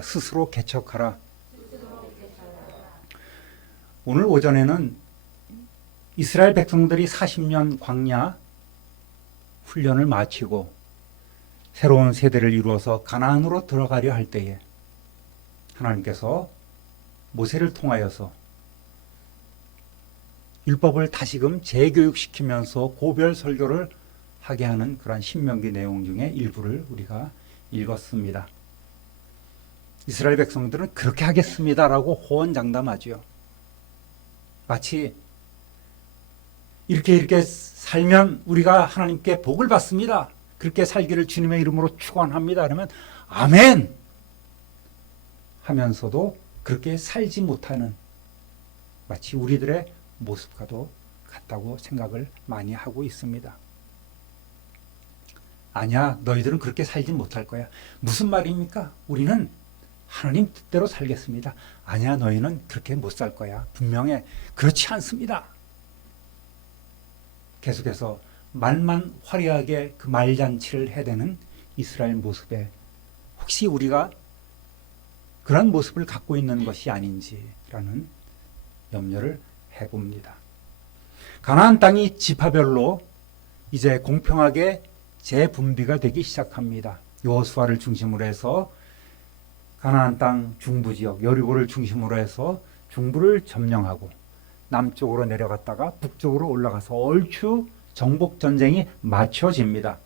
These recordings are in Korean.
스스로 개척하라. 오늘 오전에는 이스라엘 백성들이 40년 광야 훈련을 마치고 새로운 세대를 이루어서 가나안으로 들어가려 할 때에 하나님께서 모세를 통하여서 율법을 다시금 재교육시키면서 고별 설교를 하게 하는 그러한 신명기 내용 중에 일부를 우리가 읽었습니다. 이스라엘 백성들은 그렇게 하겠습니다라고 호언장담하죠. 마치 이렇게 살면 우리가 하나님께 복을 받습니다. 그렇게 살기를 주님의 이름으로 축원합니다. 그러면 아멘 하면서도 그렇게 살지 못하는 마치 우리들의 모습과도 같다고 생각을 많이 하고 있습니다. 아니야, 너희들은 그렇게 살지 못할 거야. 무슨 말입니까? 우리는 하나님 뜻대로 살겠습니다. 아니야, 너희는 그렇게 못 살 거야. 분명해. 그렇지 않습니다. 계속해서 말만 화려하게 그 말잔치를 해대는 이스라엘 모습에 혹시 우리가 그런 모습을 갖고 있는 것이 아닌지라는 염려를 해봅니다. 가나안 땅이 지파별로 이제 공평하게 재분비가 되기 시작합니다. 여호수아를 중심으로 해서 가나안 땅 중부 지역 여리고를 중심으로 해서 중부를 점령하고 남쪽으로 내려갔다가 북쪽으로 올라가서 얼추 정복 전쟁이 마쳐집니다.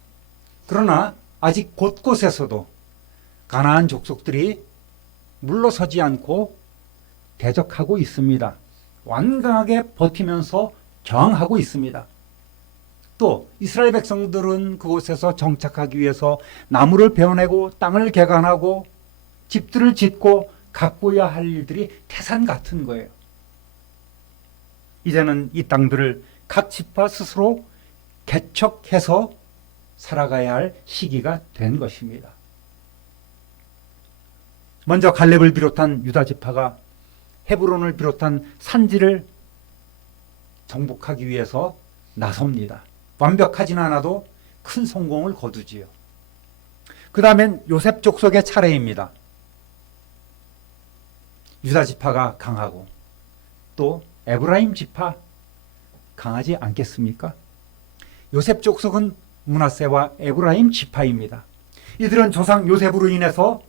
그러나 아직 곳곳에서도 가나안 족속들이 물러서지 않고 대적하고 있습니다. 완강하게 버티면서 저항하고 있습니다. 또 이스라엘 백성들은 그곳에서 정착하기 위해서 나무를 베어내고 땅을 개간하고 집들을 짓고 가꾸어야 할 일들이 태산 같은 거예요. 이제는 이 땅들을 각 지파 스스로 개척해서 살아가야 할 시기가 된 것입니다. 먼저 갈렙을 비롯한 유다 지파가 헤브론을 비롯한 산지를 정복하기 위해서 나섭니다. 완벽하진 않아도 큰 성공을 거두지요. 그 다음엔 요셉 족속의 차례입니다. 유다 지파가 강하고 또 에브라임 지파 강하지 않겠습니까? 요셉 족속은 므낫세와 에브라임 지파입니다. 이들은 조상 요셉으로 인해서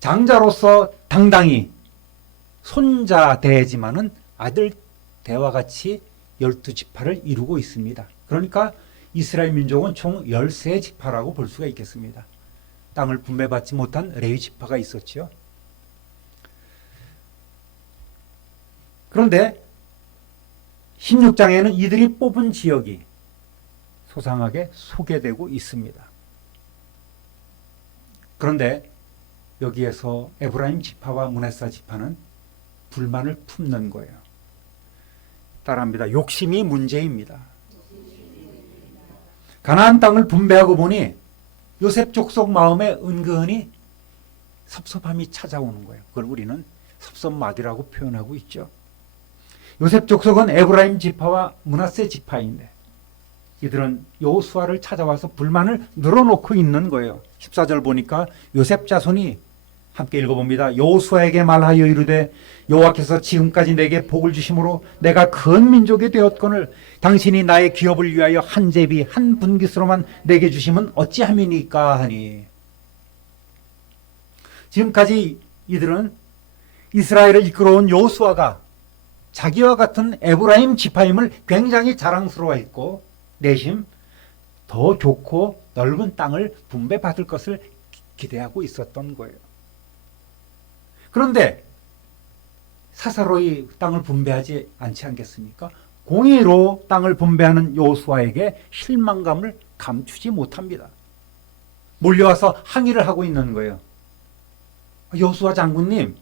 장자로서 당당히 손자대지만은 아들 대와 같이 12지파를 이루고 있습니다. 그러니까 이스라엘 민족은 총 13지파라고 볼 수가 있겠습니다. 땅을 분배받지 못한 레위 지파가 있었죠. 그런데 16장에는 이들이 뽑은 지역이 소상하게 소개되고 있습니다. 그런데 여기에서 에브라임 지파와 므낫세 지파는 불만을 품는 거예요. 따라합니다. 욕심이 문제입니다. 가나안 땅을 분배하고 보니 요셉 족속 마음에 은근히 섭섭함이 찾아오는 거예요. 그걸 우리는 섭섭마디라고 표현하고 있죠. 요셉 족속은 에브라임 지파와 므낫세 지파인데 이들은 여호수아를 찾아와서 불만을 늘어놓고 있는 거예요. 14절 보니까 요셉 자손이 함께 읽어봅니다. 여호수아에게 말하여 이르되 여호와께서 지금까지 내게 복을 주심으로 내가 큰 민족이 되었거늘 당신이 나의 기업을 위하여 한 제비 한 분깃으로만 내게 주시면 어찌함이니까 하니. 지금까지 이들은 이스라엘을 이끌어온 여호수아가 자기와 같은 에브라임 지파임을 굉장히 자랑스러워했고 내심 더 좋고 넓은 땅을 분배받을 것을 기대하고 있었던 거예요. 그런데 사사로이 땅을 분배하지 않지 않겠습니까? 공의로 땅을 분배하는 여호수아에게 실망감을 감추지 못합니다. 몰려와서 항의를 하고 있는 거예요. 여호수아 장군님,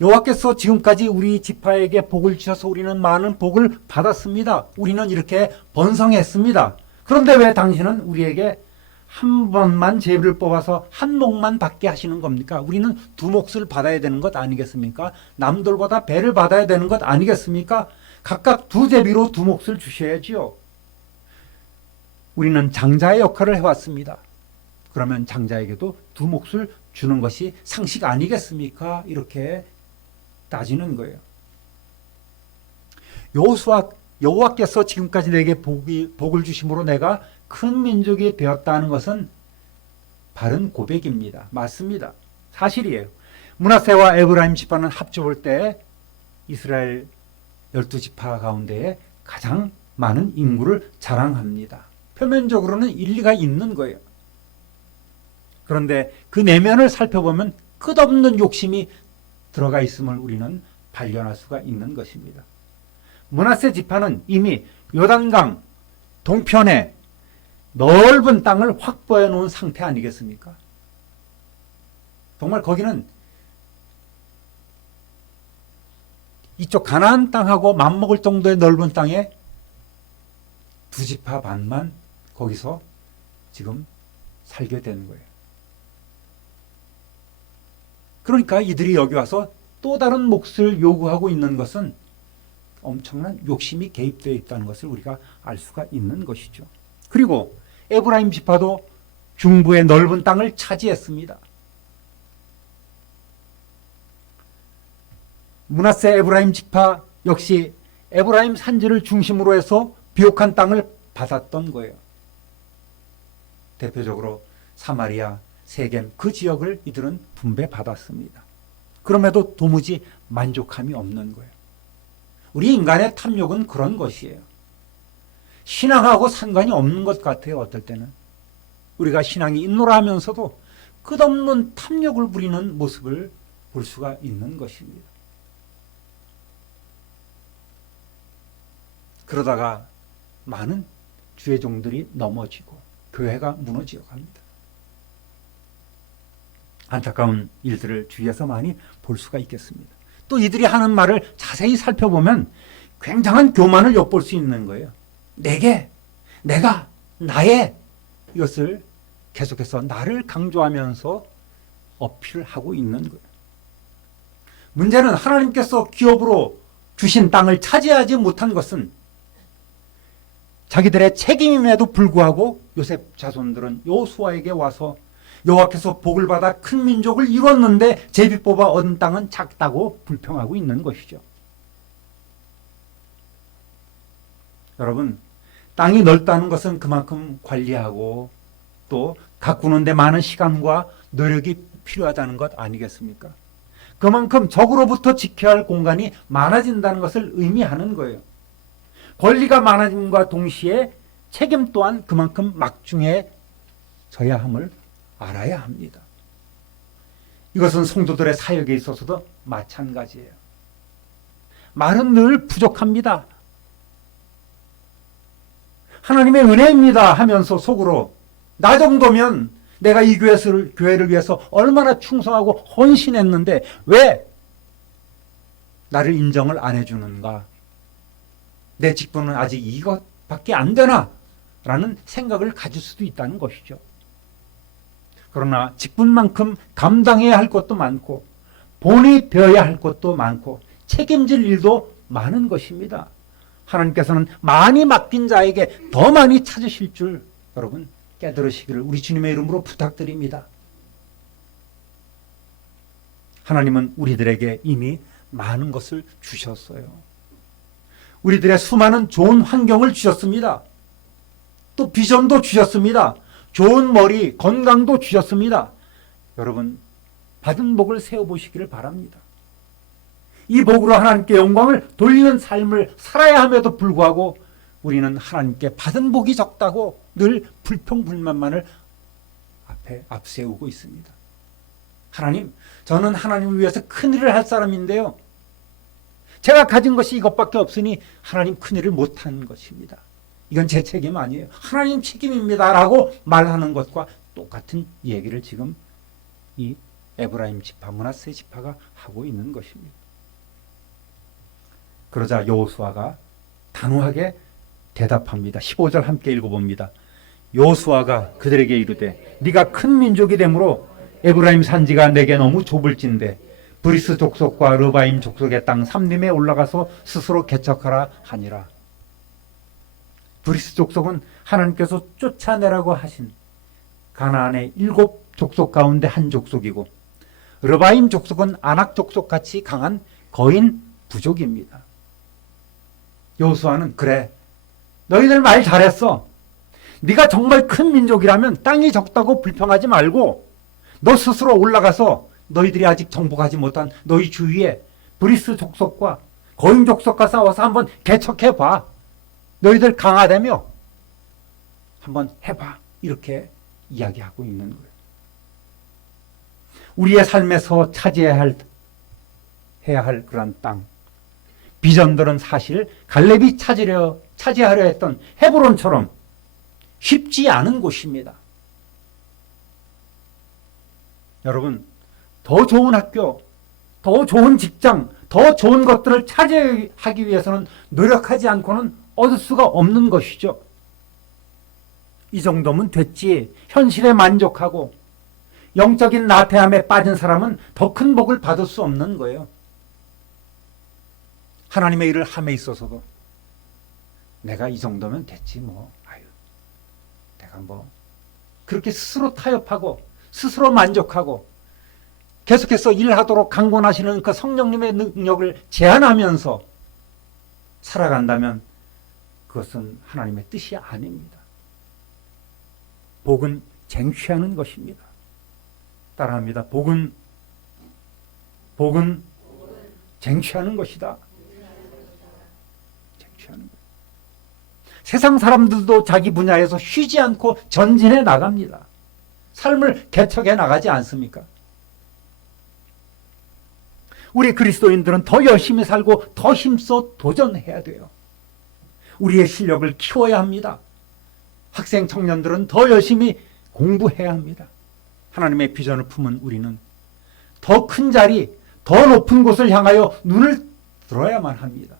여호와께서 지금까지 우리 지파에게 복을 주셔서 우리는 많은 복을 받았습니다. 우리는 이렇게 번성했습니다. 그런데 왜 당신은 우리에게 한 번만 제비를 뽑아서 한 몫만 받게 하시는 겁니까? 우리는 두 몫을 받아야 되는 것 아니겠습니까? 남들보다 배를 받아야 되는 것 아니겠습니까? 각각 두 제비로 두 몫을 주셔야지요. 우리는 장자의 역할을 해왔습니다. 그러면 장자에게도 두 몫을 주는 것이 상식 아니겠습니까? 이렇게 따지는 거예요. 여호와께서 지금까지 내게 복을 주심으로 내가 큰 민족이 되었다는 것은 바른 고백입니다. 맞습니다. 사실이에요. 므낫세와 에브라임 지파는 합쳐볼 때 이스라엘 12지파 가운데에 가장 많은 인구를 자랑합니다. 표면적으로는 일리가 있는 거예요. 그런데 그 내면을 살펴보면 끝없는 욕심이 들어가 있음을 우리는 발견할 수가 있는 것입니다. 므낫세 지파는 이미 요단강 동편에 넓은 땅을 확보해 놓은 상태 아니겠습니까? 정말 거기는 이쪽 가나안 땅하고 맞먹을 정도의 넓은 땅에 두 지파 반만 거기서 지금 살게 되는 거예요. 그러니까 이들이 여기 와서 또 다른 몫을 요구하고 있는 것은 엄청난 욕심이 개입되어 있다는 것을 우리가 알 수가 있는 것이죠. 그리고 에브라임 지파도 중부의 넓은 땅을 차지했습니다. 므낫세 에브라임 지파 역시 에브라임 산지를 중심으로 해서 비옥한 땅을 받았던 거예요. 대표적으로 사마리아, 세겜 그 지역을 이들은 분배받았습니다. 그럼에도 도무지 만족함이 없는 거예요. 우리 인간의 탐욕은 그런 것이에요. 신앙하고 상관이 없는 것 같아요. 어떨 때는 우리가 신앙이 있노라 하면서도 끝없는 탐욕을 부리는 모습을 볼 수가 있는 것입니다. 그러다가 많은 주의 종들이 넘어지고 교회가 무너지어 갑니다. 안타까운 일들을 주위에서 많이 볼 수가 있겠습니다. 또 이들이 하는 말을 자세히 살펴보면 굉장한 교만을 엿볼 수 있는 거예요. 내게, 내가, 나의 이것을 계속해서 나를 강조하면서 어필을 하고 있는 거예요. 문제는 하나님께서 기업으로 주신 땅을 차지하지 못한 것은 자기들의 책임임에도 불구하고 요셉 자손들은 여호수아에게 와서 여호와께서 복을 받아 큰 민족을 이뤘는데 제비 뽑아 얻은 땅은 작다고 불평하고 있는 것이죠. 여러분, 땅이 넓다는 것은 그만큼 관리하고 또 가꾸는 데 많은 시간과 노력이 필요하다는 것 아니겠습니까? 그만큼 적으로부터 지켜야 할 공간이 많아진다는 것을 의미하는 거예요. 권리가 많아짐과 동시에 책임 또한 그만큼 막중해져야 함을 알아야 합니다. 이것은 성도들의 사역에 있어서도 마찬가지예요. 말은 늘 부족합니다. 하나님의 은혜입니다 하면서 속으로 나 정도면 내가 이 교회를 위해서 얼마나 충성하고 헌신했는데 왜 나를 인정을 안 해주는가? 내 직분은 아직 이것밖에 안 되나? 라는 생각을 가질 수도 있다는 것이죠. 그러나 직분만큼 감당해야 할 것도 많고 본이 되어야 할 것도 많고 책임질 일도 많은 것입니다. 하나님께서는 많이 맡긴 자에게 더 많이 찾으실 줄 여러분 깨달으시기를 우리 주님의 이름으로 부탁드립니다. 하나님은 우리들에게 이미 많은 것을 주셨어요. 우리들의 수많은 좋은 환경을 주셨습니다. 또 비전도 주셨습니다. 좋은 머리, 건강도 주셨습니다. 여러분, 받은 복을 세워보시기를 바랍니다. 이 복으로 하나님께 영광을 돌리는 삶을 살아야 함에도 불구하고 우리는 하나님께 받은 복이 적다고 늘 불평불만만을 앞세우고 있습니다. 하나님, 저는 하나님을 위해서 큰일을 할 사람인데요. 제가 가진 것이 이것밖에 없으니 하나님 큰일을 못한 것입니다. 이건 제 책임 아니에요. 하나님 책임입니다. 라고 말하는 것과 똑같은 얘기를 지금 이 에브라임 지파, 므낫세 지파가 하고 있는 것입니다. 그러자 여호수아가 단호하게 대답합니다. 15절 함께 읽어봅니다. 여호수아가 그들에게 이르되 네가 큰 민족이 되므로 에브라임 산지가 내게 너무 좁을진데 브리스 족속과 르바임 족속의 땅 삼림에 올라가서 스스로 개척하라 하니라. 브리스 족속은 하나님께서 쫓아내라고 하신 가나안의 7족속 가운데 한 족속이고 르바임 족속은 아낙 족속같이 강한 거인 부족입니다. 여호수아는 그래, 너희들 말 잘했어. 네가 정말 큰 민족이라면 땅이 적다고 불평하지 말고 너 스스로 올라가서 너희들이 아직 정복하지 못한 너희 주위에 브리스 족속과 거인 족속과 싸워서 한번 개척해봐. 너희들 강하다며 한번 해봐. 이렇게 이야기하고 있는 거예요. 우리의 삶에서 해야 할 그런 땅, 비전들은 사실 갈렙이 차지하려 했던 헤브론처럼 쉽지 않은 곳입니다. 여러분, 더 좋은 학교, 더 좋은 직장, 더 좋은 것들을 차지하기 위해서는 노력하지 않고는 얻을 수가 없는 것이죠. 이 정도면 됐지. 현실에 만족하고 영적인 나태함에 빠진 사람은 더 큰 복을 받을 수 없는 거예요. 하나님의 일을 함에 있어서도 내가 이 정도면 됐지 뭐. 아유, 내가 뭐 그렇게 스스로 타협하고 스스로 만족하고 계속해서 일하도록 강권하시는 그 성령님의 능력을 제한하면서 살아간다면 그것은 하나님의 뜻이 아닙니다. 복은 쟁취하는 것입니다. 따라합니다. 복은 쟁취하는 것이다. 쟁취하는 것. 세상 사람들도 자기 분야에서 쉬지 않고 전진해 나갑니다. 삶을 개척해 나가지 않습니까? 우리 그리스도인들은 더 열심히 살고 더 힘써 도전해야 돼요. 우리의 실력을 키워야 합니다. 학생 청년들은 더 열심히 공부해야 합니다. 하나님의 비전을 품은 우리는 더 큰 자리, 더 높은 곳을 향하여 눈을 들어야만 합니다.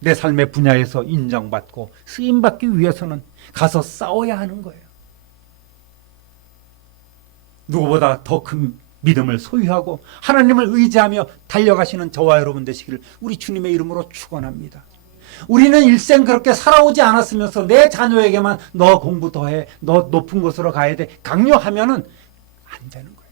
내 삶의 분야에서 인정받고 쓰임받기 위해서는 가서 싸워야 하는 거예요. 누구보다 더 큰 믿음을 소유하고 하나님을 의지하며 달려가시는 저와 여러분 되시기를 우리 주님의 이름으로 축원합니다. 우리는 일생 그렇게 살아오지 않았으면서 내 자녀에게만 너 공부 더해, 너 높은 곳으로 가야 돼 강요하면은 안 되는 거예요.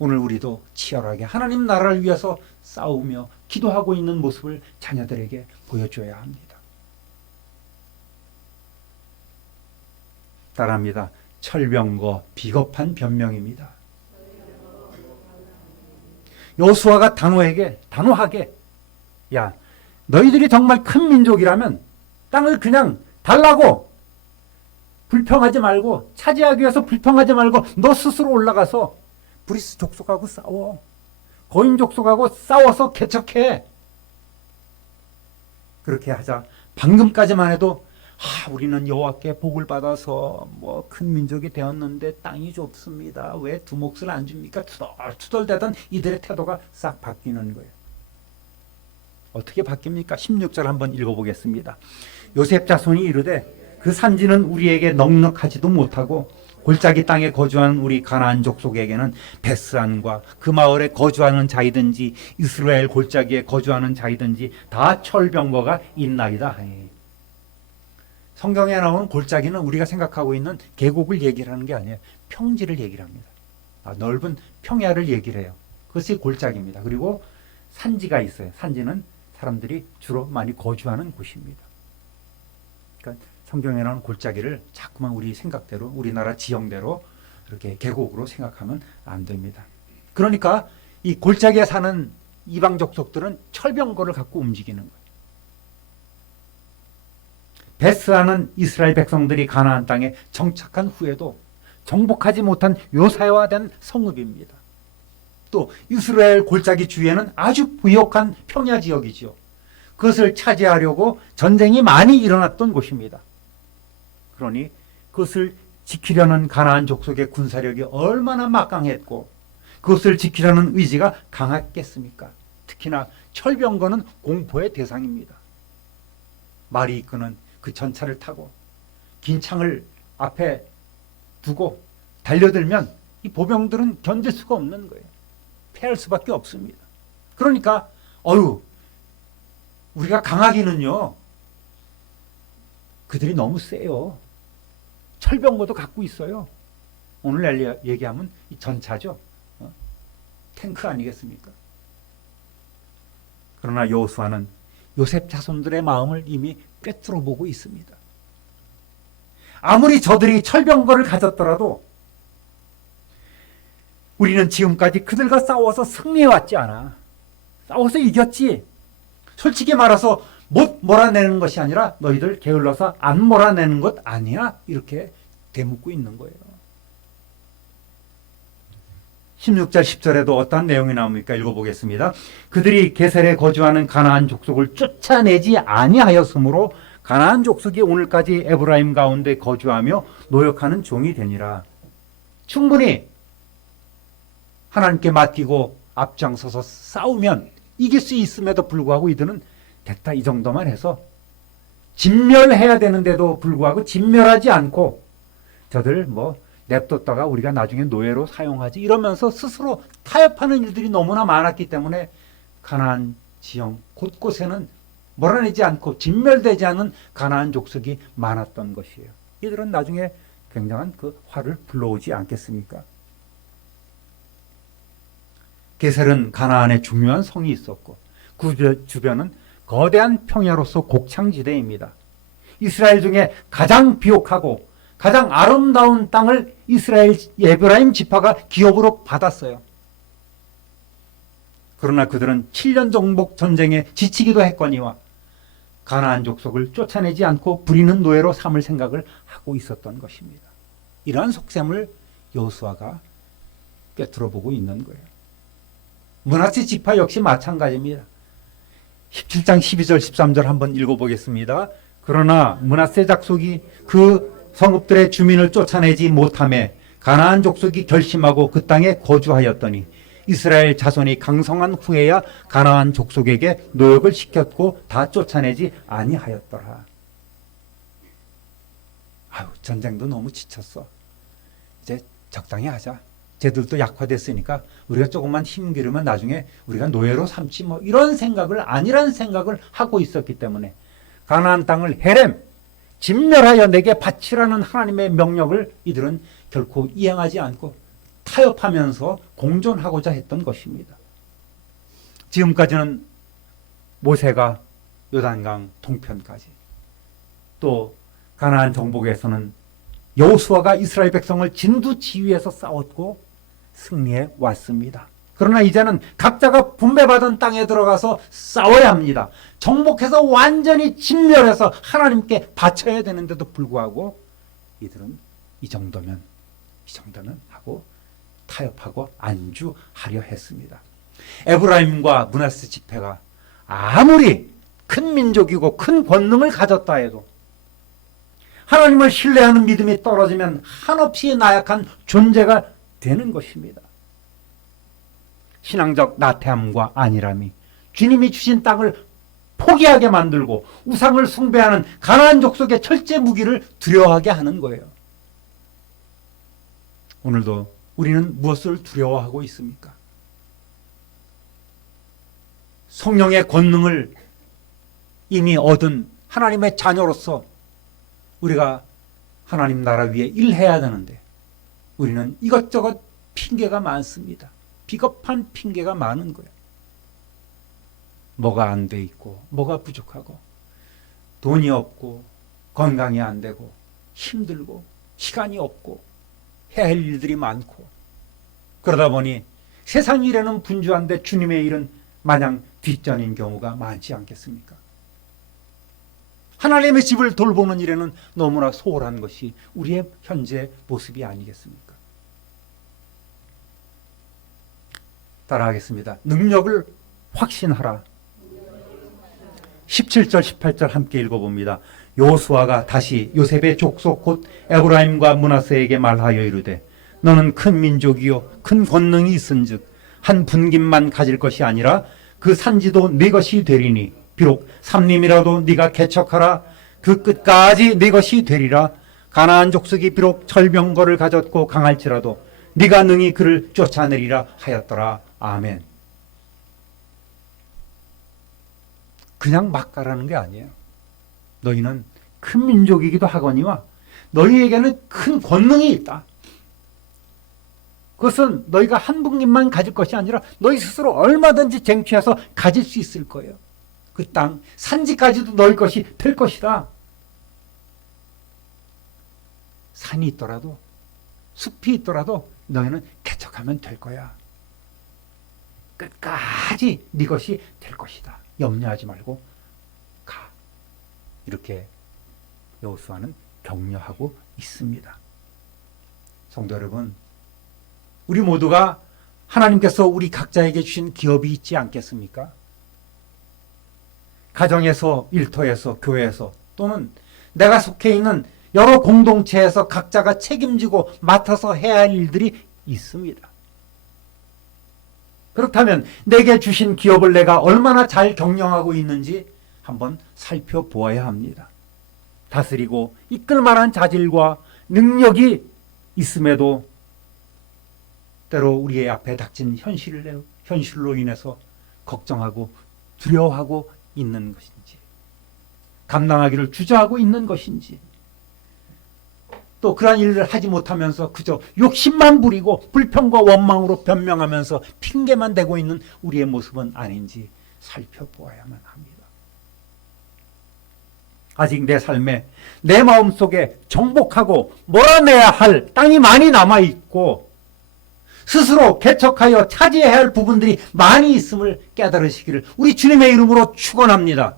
오늘 우리도 치열하게 하나님 나라를 위해서 싸우며 기도하고 있는 모습을 자녀들에게 보여줘야 합니다. 따라합니다. 철병거 비겁한 변명입니다. 여호수아가 단호하게 야, 너희들이 정말 큰 민족이라면 땅을 그냥 달라고 불평하지 말고 차지하기 위해서 불평하지 말고 너 스스로 올라가서 브리스 족속하고 싸워. 거인 족속하고 싸워서 개척해. 그렇게 하자. 방금까지만 해도 우리는 여호와께 복을 받아서 뭐 큰 민족이 되었는데 땅이 좁습니다. 왜 두 몫을 안 줍니까? 투덜투덜대던 이들의 태도가 싹 바뀌는 거예요. 어떻게 바뀝니까? 16절 한번 읽어보겠습니다. 요셉 자손이 이르되 그 산지는 우리에게 넉넉하지도 못하고 골짜기 땅에 거주하는 우리 가나안 족속에게는 베스안과 그 마을에 거주하는 자이든지 이스라엘 골짜기에 거주하는 자이든지 다 철병거가 있나이다. 성경에 나오는 골짜기는 우리가 생각하고 있는 계곡을 얘기를 하는 게 아니에요. 평지를 얘기를 합니다. 넓은 평야를 얘기를 해요. 그것이 골짜기입니다. 그리고 산지가 있어요. 산지는 사람들이 주로 많이 거주하는 곳입니다. 그러니까 성경에 나오는 골짜기를 자꾸만 우리 생각대로 우리나라 지형대로 이렇게 계곡으로 생각하면 안 됩니다. 그러니까 이 골짜기에 사는 이방 족속들은 철병거를 갖고 움직이는 거예요. 베스안은 이스라엘 백성들이 가나안 땅에 정착한 후에도 정복하지 못한 요새화된 성읍입니다. 또 이스라엘 골짜기 주위에는 아주 부유한 평야 지역이죠. 그것을 차지하려고 전쟁이 많이 일어났던 곳입니다. 그러니 그것을 지키려는 가나안 족속의 군사력이 얼마나 막강했고 그것을 지키려는 의지가 강했겠습니까? 특히나 철병거는 공포의 대상입니다. 말이 이끄는 그 전차를 타고 긴 창을 앞에 두고 달려들면 이 보병들은 견딜 수가 없는 거예요. 패할 수밖에 없습니다. 그러니까 우리가 강하기는요 그들이 너무 세요. 철병거도 갖고 있어요. 오늘 얘기하면 이 전차죠. 탱크 아니겠습니까? 그러나 여호수아는 요셉 자손들의 마음을 이미 꿰뚫어 보고 있습니다. 아무리 저들이 철병거를 가졌더라도 우리는 지금까지 그들과 싸워서 승리해왔지 않아. 싸워서 이겼지. 솔직히 말해서 못 몰아내는 것이 아니라 너희들 게을러서 안 몰아내는 것 아니야. 이렇게 되묻고 있는 거예요. 16절 10절에도 어떤 내용이 나옵니까? 읽어보겠습니다. 그들이 게셀에 거주하는 가나안 족속을 쫓아내지 아니하였으므로 가나안 족속이 오늘까지 에브라임 가운데 거주하며 노역하는 종이 되니라. 충분히 하나님께 맡기고 앞장서서 싸우면 이길 수 있음에도 불구하고 이들은 됐다 이 정도만 해서 진멸해야 되는데도 불구하고 진멸하지 않고 저들 냅뒀다가 우리가 나중에 노예로 사용하지 이러면서 스스로 타협하는 일들이 너무나 많았기 때문에 가나안 지형 곳곳에는 몰아내지 않고 진멸되지 않은 가나안 족속이 많았던 것이에요. 이들은 나중에 굉장한 그 화를 불러오지 않겠습니까? 게셀은 가나안에 중요한 성이 있었고 그 주변은 거대한 평야로서 곡창지대입니다. 이스라엘 중에 가장 비옥하고 가장 아름다운 땅을 이스라엘 에브라임 지파가 기업으로 받았어요. 그러나 그들은 7년 정복 전쟁에 지치기도 했거니와 가나안 족속을 쫓아내지 않고 부리는 노예로 삼을 생각을 하고 있었던 것입니다. 이러한 속셈을 여호수아가 꿰뚫어 보고 있는 거예요. 므낫세 지파 역시 마찬가지입니다. 17장 12절 13절 한번 읽어보겠습니다. 그러나 므낫세 족속이 그 성읍들의 주민을 쫓아내지 못하며 가나안 족속이 결심하고 그 땅에 거주하였더니 이스라엘 자손이 강성한 후에야 가나안 족속에게 노역을 시켰고 다 쫓아내지 아니하였더라. 아유, 전쟁도 너무 지쳤어. 이제 적당히 하자. 쟤들도 약화됐으니까 우리가 조금만 힘기르면 나중에 우리가 노예로 삼지 이런 생각을 아니란 생각을 하고 있었기 때문에 가나안 땅을 헤렘 진멸하여 내게 바치라는 하나님의 명령을 이들은 결코 이행하지 않고 타협하면서 공존하고자 했던 것입니다. 지금까지는 모세가 요단강 동편까지 또 가나안 정복에서는 여호수아가 이스라엘 백성을 진두지휘해서 싸웠고 승리해 왔습니다. 그러나 이제는 각자가 분배받은 땅에 들어가서 싸워야 합니다. 정복해서 완전히 진멸해서 하나님께 바쳐야 되는데도 불구하고 이들은 이 정도는 하고 타협하고 안주하려 했습니다. 에브라임과 므낫세 지파가 아무리 큰 민족이고 큰 권능을 가졌다 해도 하나님을 신뢰하는 믿음이 떨어지면 한없이 나약한 존재가 되는 것입니다. 신앙적 나태함과 안일함이 주님이 주신 땅을 포기하게 만들고 우상을 숭배하는 가나안 족속의 철제 무기를 두려워하게 하는 거예요. 오늘도 우리는 무엇을 두려워하고 있습니까? 성령의 권능을 이미 얻은 하나님의 자녀로서 우리가 하나님 나라 위에 일해야 되는데 우리는 이것저것 핑계가 많습니다. 비겁한 핑계가 많은 거예요. 뭐가 안 돼 있고 뭐가 부족하고 돈이 없고 건강이 안 되고 힘들고 시간이 없고 해야 할 일들이 많고 그러다 보니 세상 일에는 분주한데 주님의 일은 마냥 뒷전인 경우가 많지 않겠습니까? 하나님의 집을 돌보는 일에는 너무나 소홀한 것이 우리의 현재 모습이 아니겠습니까? 따라하겠습니다. 능력을 확신하라. 17절 18절 함께 읽어봅니다. 여호수아가 다시 요셉의 족속 곧 에브라임과 므낫세에게 말하여 이르되 너는 큰 민족이요 큰 권능이 있은즉 한 분깃만 가질 것이 아니라 그 산지도 네 것이 되리니 비록 삼림이라도 네가 개척하라 그 끝까지 네 것이 되리라. 가나안 족속이 비록 철병거를 가졌고 강할지라도 네가 능히 그를 쫓아내리라 하였더라. 아멘. 그냥 막 가라는 게 아니에요. 너희는 큰 민족이기도 하거니와 너희에게는 큰 권능이 있다. 그것은 너희가 한 분깃만 가질 것이 아니라 너희 스스로 얼마든지 쟁취해서 가질 수 있을 거예요. 그 땅, 산지까지도 너희 것이 될 것이다. 산이 있더라도 숲이 있더라도 너희는 개척하면 될 거야. 끝까지 네 것이 될 것이다. 염려하지 말고 가. 이렇게 여호수아는 격려하고 있습니다. 성도 여러분, 우리 모두가 하나님께서 우리 각자에게 주신 기업이 있지 않겠습니까? 가정에서, 일터에서, 교회에서 또는 내가 속해 있는 여러 공동체에서 각자가 책임지고 맡아서 해야 할 일들이 있습니다. 그렇다면 내게 주신 기업을 내가 얼마나 잘 경영하고 있는지 한번 살펴보아야 합니다. 다스리고 이끌 만한 자질과 능력이 있음에도 때로 우리의 앞에 닥친 현실로 인해서 걱정하고 두려워하고 있는 것인지, 감당하기를 주저하고 있는 것인지, 또 그러한 일을 하지 못하면서 그저 욕심만 부리고 불평과 원망으로 변명하면서 핑계만 대고 있는 우리의 모습은 아닌지 살펴보아야만 합니다. 아직 내 삶에, 내 마음속에 정복하고 몰아내야 할 땅이 많이 남아있고 스스로 개척하여 차지해야 할 부분들이 많이 있음을 깨달으시기를 우리 주님의 이름으로 축원합니다.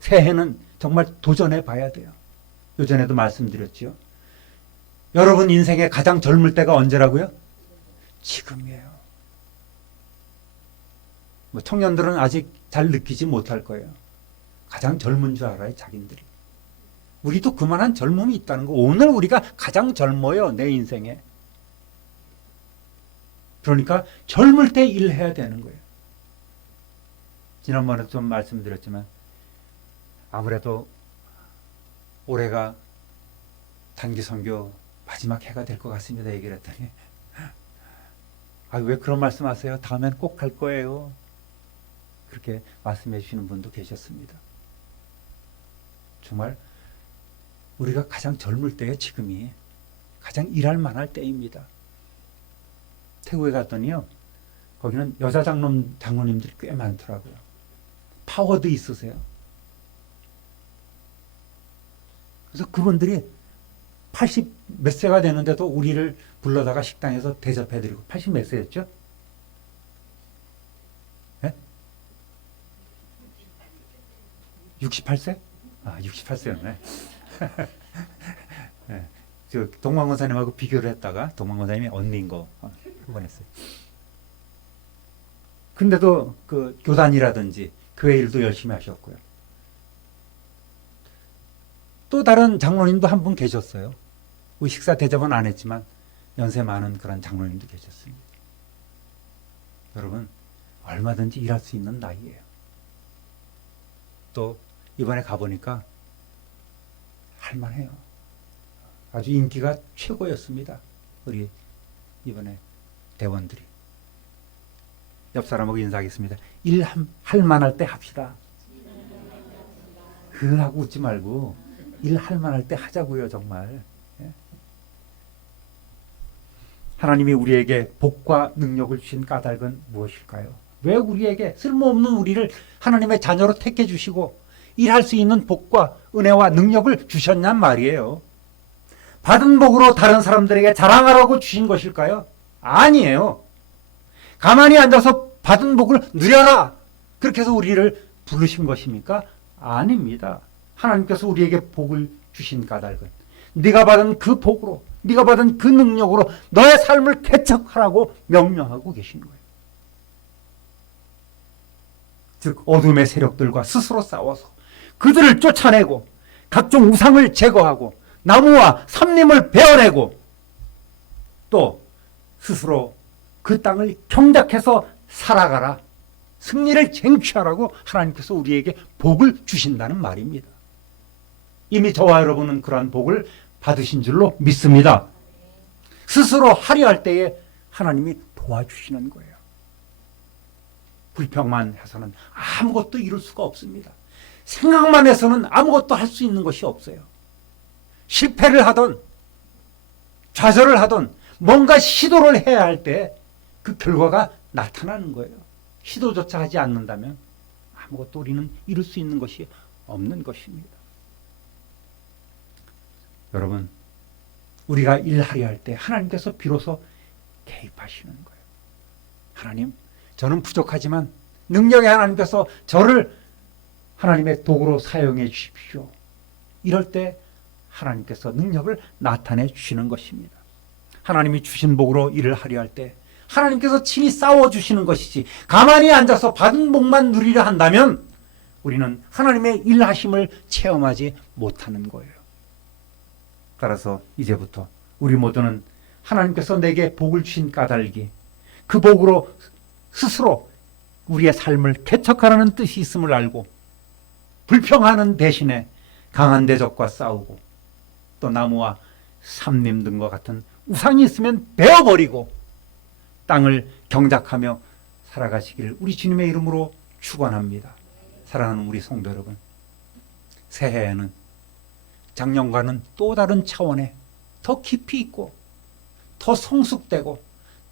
새해는 정말 도전해 봐야 돼요. 요전에도 말씀드렸죠. 여러분 인생의 가장 젊을 때가 언제라고요? 지금이에요. 청년들은 아직 잘 느끼지 못할 거예요. 가장 젊은 줄 알아요, 자기들이. 우리도 그만한 젊음이 있다는 거. 오늘 우리가 가장 젊어요, 내 인생에. 그러니까 젊을 때 일해야 되는 거예요. 지난번에 좀 말씀드렸지만 아무래도 올해가 단기 선교 마지막 해가 될 것 같습니다. 얘기를 했더니 왜 그런 말씀하세요? 다음엔 꼭 갈 거예요. 그렇게 말씀해 주시는 분도 계셨습니다. 정말 우리가 가장 젊을 때에 지금이 가장 일할 만할 때입니다. 태국에 갔더니요, 거기는 여자 장로님들이 꽤 많더라고요. 파워도 있으세요. 그래서 그분들이 80 몇 세가 되는데도 우리를 불러다가 식당에서 대접해드리고, 80 몇 세였죠? 네? 68세? 68세였네. 네. 저 동방권사님하고 비교를 했다가 동방권사님이 언니인 거 한번 했어요. 근데도 그 교단이라든지 교회 일도 열심히 하셨고요. 또 다른 장로님도 한 분 계셨어요. 우리 식사 대접은 안 했지만 연세 많은 그런 장로님도 계셨습니다. 여러분, 얼마든지 일할 수 있는 나이예요. 또 이번에 가보니까 할만해요. 아주 인기가 최고였습니다. 우리 이번에 대원들이. 옆 사람하고 인사하겠습니다. 일할 만할 때 합시다. 하고 웃지 말고 일할 만할 때 하자고요, 정말. 하나님이 우리에게 복과 능력을 주신 까닭은 무엇일까요? 왜 우리에게 쓸모없는 우리를 하나님의 자녀로 택해 주시고 일할 수 있는 복과 은혜와 능력을 주셨냔 말이에요. 받은 복으로 다른 사람들에게 자랑하라고 주신 것일까요? 아니에요. 가만히 앉아서 받은 복을 누려라, 그렇게 해서 우리를 부르신 것입니까? 아닙니다. 하나님께서 우리에게 복을 주신 까닭은 네가 받은 그 복으로, 네가 받은 그 능력으로 너의 삶을 개척하라고 명령하고 계신 거예요. 즉 어둠의 세력들과 스스로 싸워서 그들을 쫓아내고 각종 우상을 제거하고 나무와 삼림을 베어내고 또 스스로 그 땅을 경작해서 살아가라, 승리를 쟁취하라고 하나님께서 우리에게 복을 주신다는 말입니다. 이미 저와 여러분은 그러한 복을 받으신 줄로 믿습니다. 스스로 하려 할 때에 하나님이 도와주시는 거예요. 불평만 해서는 아무것도 이룰 수가 없습니다. 생각만 해서는 아무것도 할 수 있는 것이 없어요. 실패를 하던 좌절을 하던 뭔가 시도를 해야 할 때 그 결과가 나타나는 거예요. 시도조차 하지 않는다면 아무것도 우리는 이룰 수 있는 것이 없는 것입니다. 여러분, 우리가 일하려 할 때 하나님께서 비로소 개입하시는 거예요. 하나님, 저는 부족하지만 능력의 하나님께서 저를 하나님의 도구로 사용해 주십시오. 이럴 때 하나님께서 능력을 나타내 주시는 것입니다. 하나님이 주신 복으로 일을 하려 할 때 하나님께서 친히 싸워주시는 것이지, 가만히 앉아서 받은 복만 누리려 한다면 우리는 하나님의 일하심을 체험하지 못하는 거예요. 따라서 이제부터 우리 모두는 하나님께서 내게 복을 주신 까닭이 그 복으로 스스로 우리의 삶을 개척하라는 뜻이 있음을 알고, 불평하는 대신에 강한 대적과 싸우고, 또 나무와 삼림 등과 같은 우상이 있으면 베어버리고 땅을 경작하며 살아가시기를 우리 주님의 이름으로 축원합니다. 사랑하는 우리 성도 여러분, 새해에는 작년과는 또 다른 차원의 더 깊이 있고 더 성숙되고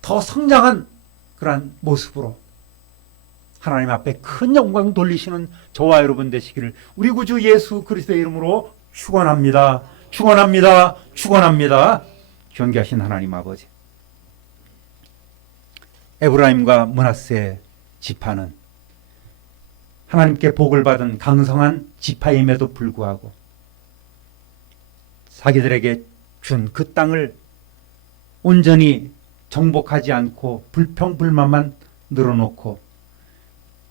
더 성장한 그러한 모습으로 하나님 앞에 큰 영광 돌리시는 저와 여러분 되시기를 우리 구주 예수 그리스도의 이름으로 축원합니다. 축원합니다. 축원합니다. 존귀하신 하나님 아버지, 에브라임과 므낫세 지파는 하나님께 복을 받은 강성한 지파임에도 불구하고 자기들에게 준 그 땅을 온전히 정복하지 않고 불평불만만 늘어놓고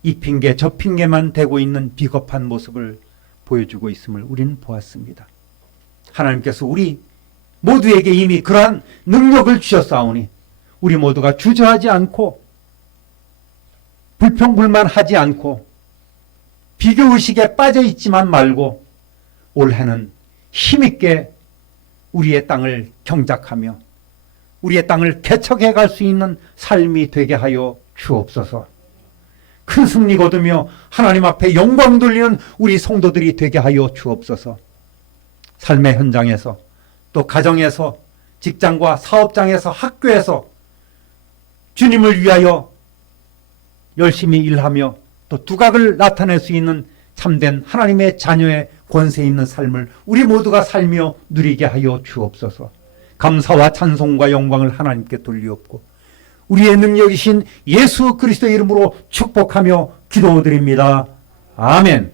이 핑계 저 핑계만 대고 있는 비겁한 모습을 보여주고 있음을 우리는 보았습니다. 하나님께서 우리 모두에게 이미 그러한 능력을 주셨사오니 우리 모두가 주저하지 않고 불평불만하지 않고 비교의식에 빠져있지만 말고 올해는 힘있게 우리의 땅을 경작하며 우리의 땅을 개척해 갈 수 있는 삶이 되게 하여 주옵소서. 큰 승리 거두며 하나님 앞에 영광 돌리는 우리 성도들이 되게 하여 주옵소서. 삶의 현장에서 또 가정에서 직장과 사업장에서 학교에서 주님을 위하여 열심히 일하며 또 두각을 나타낼 수 있는 참된 하나님의 자녀의 권세 있는 삶을 우리 모두가 살며 누리게 하여 주옵소서. 감사와 찬송과 영광을 하나님께 돌리옵고 우리의 능력이신 예수 그리스도의 이름으로 축복하며 기도드립니다. 아멘.